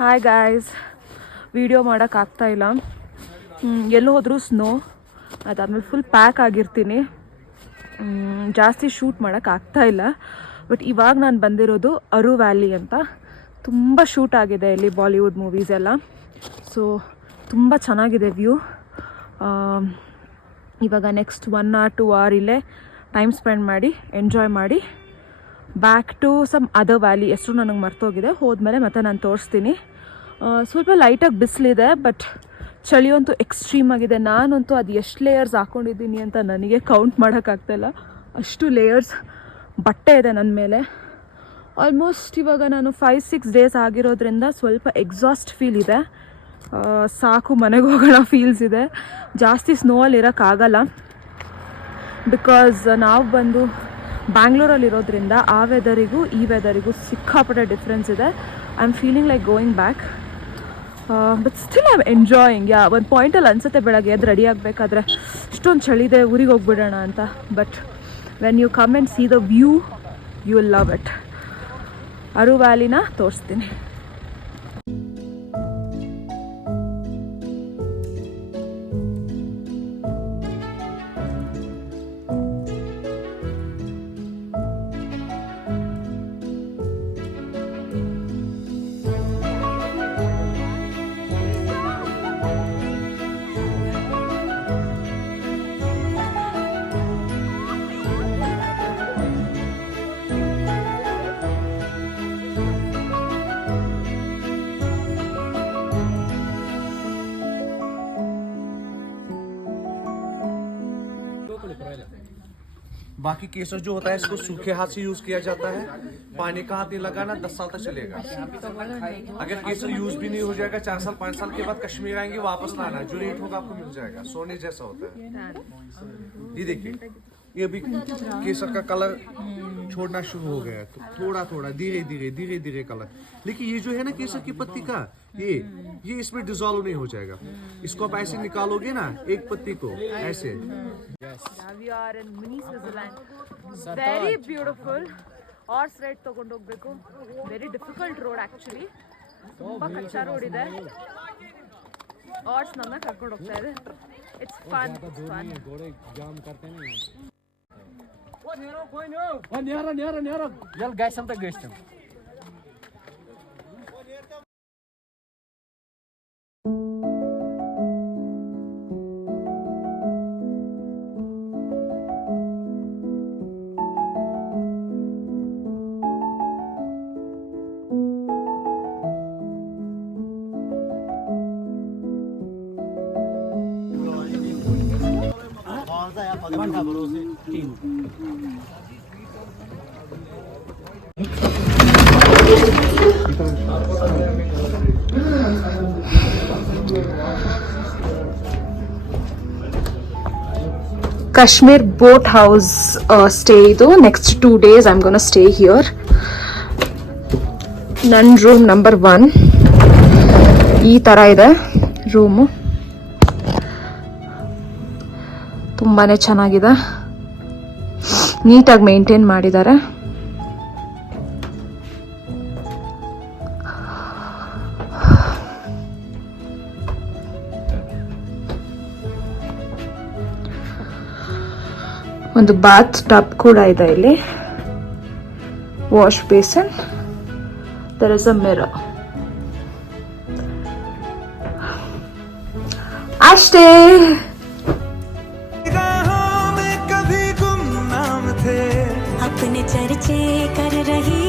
Hi guys, video ಮಾಡೋಕ್ಕಾಗ್ತಾಯಿಲ್ಲ. ಎಲ್ಲೋ ಹೋದರೂ ಸ್ನೋ, ಅದಾದಮೇಲೆ ಫುಲ್ ಪ್ಯಾಕ್ ಆಗಿರ್ತೀನಿ. ಜಾಸ್ತಿ ಶೂಟ್ ಮಾಡೋಕ್ಕಾಗ್ತಾಯಿಲ್ಲ. ಬಟ್ ಇವಾಗ ನಾನು ಬಂದಿರೋದು ಅರು ವ್ಯಾಲಿ ಅಂತ. ತುಂಬ ಶೂಟ್ ಆಗಿದೆ ಇಲ್ಲಿ ಬಾಲಿವುಡ್ ಮೂವೀಸ್ ಎಲ್ಲ. ಸೊ ತುಂಬ ಚೆನ್ನಾಗಿದೆ ವ್ಯೂ. ಇವಾಗ ನೆಕ್ಸ್ಟ್ 1 or 2 hour ಇಲ್ಲೇ ಟೈಮ್ ಸ್ಪೆಂಡ್ ಮಾಡಿ ಎಂಜಾಯ್ ಮಾಡಿ back to some other valley. ಎಷ್ಟು ನನಗೆ ಮರ್ತೋಗಿದೆ, ಹೋದ್ಮೇಲೆ ಮತ್ತೆ ನಾನು ತೋರಿಸ್ತೀನಿ. ಸ್ವಲ್ಪ ಲೈಟಾಗಿ ಬಿಸಿಲಿದೆ, ಬಟ್ ಚಳಿಯಂತೂ ಎಕ್ಸ್ಟ್ರೀಮ್ ಆಗಿದೆ. ನಾನಂತೂ ಅದು ಎಷ್ಟು ಲೇಯರ್ಸ್ ಹಾಕ್ಕೊಂಡಿದ್ದೀನಿ ಅಂತ ನನಗೆ ಕೌಂಟ್ ಮಾಡೋಕ್ಕಾಗ್ತಾಯಿಲ್ಲ. ಅಷ್ಟು ಲೇಯರ್ಸ್ ಬಟ್ಟೆ ಇದೆ ನನ್ನ ಮೇಲೆ. ಆಲ್ಮೋಸ್ಟ್ ಇವಾಗ ನಾನು 5-6 days ಆಗಿರೋದ್ರಿಂದ ಸ್ವಲ್ಪ ಎಕ್ಸಾಸ್ಟ್ ಫೀಲ್ ಇದೆ. ಸಾಕು ಮನೆಗೆ ಹೋಗೋಣ ಫೀಲ್ಸ್ ಇದೆ. ಜಾಸ್ತಿ ಸ್ನೋವಲ್ಲಿ ಇರೋಕ್ಕಾಗಲ್ಲ, ಬಿಕಾಸ್ ನಾವು ಬಂದು ಬ್ಯಾಂಗ್ಳೂರಲ್ಲಿರೋದ್ರಿಂದ ಆ ವೆದರಿಗೂ ಈ ವೆದರಿಗೂ ಸಿಕ್ಕಾಪಟ್ಟೆ ಡಿಫ್ರೆನ್ಸ್ ಇದೆ. I am feeling like going back, but still I am enjoying. ಒಂದು ಪಾಯಿಂಟಲ್ಲಿ ಅನಿಸುತ್ತೆ ಬೆಳಗ್ಗೆ ಎದ್ದು ರೆಡಿ ಆಗಬೇಕಾದ್ರೆ ಇಷ್ಟೊಂದು ಚಳಿದೆ, ಊರಿಗೆ ಹೋಗ್ಬಿಡೋಣ ಅಂತ. But when you come and see the view, you will love it. Aru ವ್ಯಾಲಿನ ತೋರಿಸ್ತೀನಿ. बाकी केसर जो होता है इसको सूखे हाथ से यूज किया जाता है. पानी का हाथ नहीं लगाना, 10 साल तक चलेगा. अगर केसर यूज भी नहीं हो जाएगा 4 साल 5 साल के बाद कश्मीर आएंगे वापस लाना, जो रेट होगा आपको मिल जाएगा. सोने जैसा होता है. ये देखिए, ये अभी केसर का कलर छोड़ना शुरू हो गया है. तो थोड़ा थोड़ा धीरे धीरे कलर. लेकिन ये जो है ना केसर की पत्ती का, ये इसमें डिसॉल्व नहीं हो जाएगा. इसको आप ऐसे निकालोगे ना एक पत्ती को ऐसे. We are in mini Switzerland. Very beautiful. Horse ride ತಗೊಂಡು ಹೋಗಬೇಕು. Very difficult road actually. ತುಂಬಾ ಕಚ್ಚಾ ರೋಡ್ ಇದೆ. ಹಾರ್ಸ್ ನನ್ನ ಕರ್ಕೊಂಡು ಹೋಗ್ತಾ ಇದೆ. It's fun. ಗೋಡೆ ಜಾಮ್ करते नहीं. ಓ ನೇರ ಎಲ್ ಗೈಸ್ ಅಂತ guys. Kashmir boat house stay idu. Next 2 days I'm gonna stay here. Nan room number 1 ee tara ide room. ತುಂಬಾನೇ ಚೆನ್ನಾಗಿದೆ, ನೀಟಾಗಿ ಮೇಂಟೈನ್ ಮಾಡಿದ್ದಾರೆ. ಒಂದು ಬಾತ್ ಟಬ್ ಕೂಡ ಇದೆ ಇಲ್ಲಿ, wash basin, there is a mirror. ಅಷ್ಟೇ. अपने चर्चे कर रही